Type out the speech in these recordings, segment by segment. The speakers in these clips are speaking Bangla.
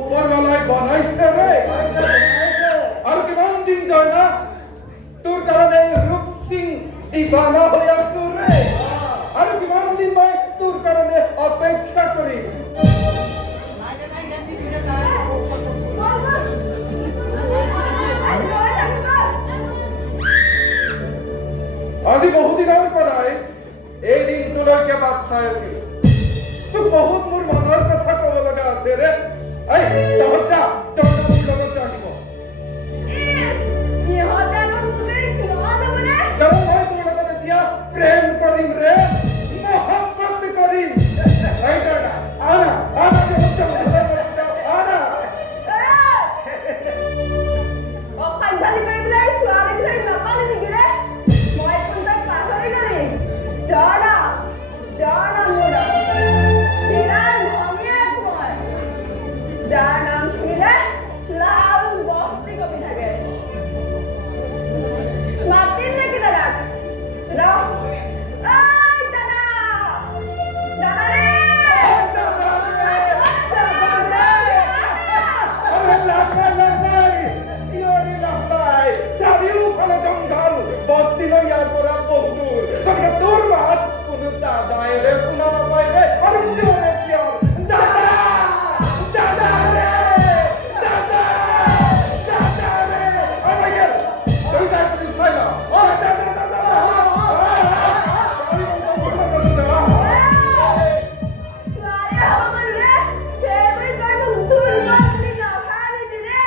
উপরওয়ালায় বানাইছে রে আর কিমান দিন যায় না তোর কারণে রূপ সিং দিবানা হয়ে আসু রে আর কিমান দিন ভাই তোর কারণে অপেক্ষা করি आदि बहुत दिन और पर आए एक दिन तो लोग क्या बात साया थी तो बहुत मुर मनोर कथा को लगा तेरे ऐ तहता चौड़ा मुर लगा चाहिए ये होता ना मुझे खिलवा दो मुझे जब मैं तो लगा दिया प्रेम करीम रे मोहब्बत करीम राइट आना आना जो आना ओ खान वाली कोई बुलाए सुआरे के साथ नपा नहीं गिरे जाना जाना मोरा तेरा मम्मी कोई जाना मिले लाल बॉस्ती को बिठा गए मार्टिन ने किधर आ रो आई दादा दादा रे अरे लाखाई योरी लाखाई सारियो फल जंगल बॉस्ती लो यार पूरा बहुत दूर कभी दूर बात पुनः दादा रे पुनः पाए रे और मुझे होने क्या दादा दादा रे दादा दादा रे ओ माय गॉड कोई बात नहीं खाएगा ओ दादा दादा सुआरे हमर रे फेवरेट कर दूर मत ना खाने दे रे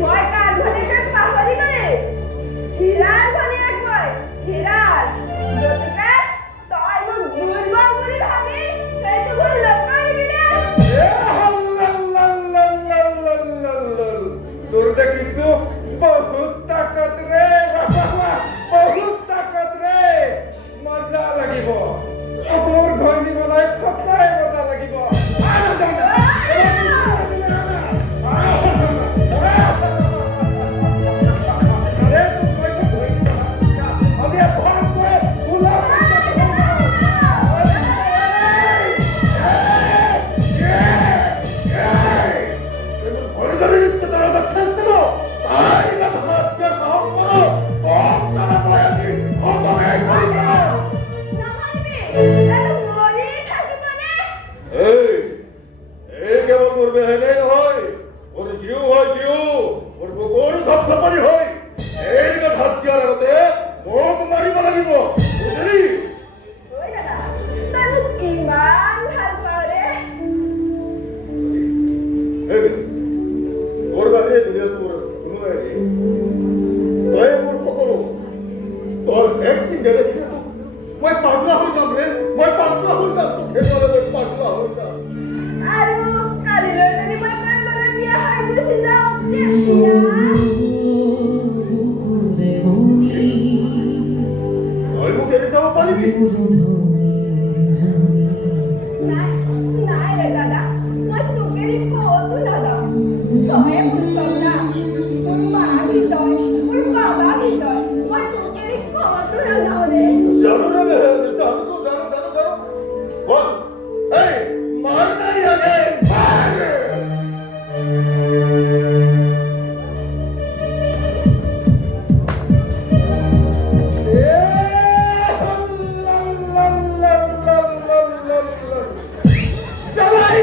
মই কাল ভরে কে পাহরি গলে হিরার ভরে এক কই হিরার যতকে তাই মন দুর্বল করে ভাবি সেই তো ভুল লকাই দিলে তোর দেখিছো বহুত তাকত রে বহুত তাকত রে মজা লাগিব তোর ঘইনি বলাই ফসাই মজা লাগিব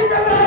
चला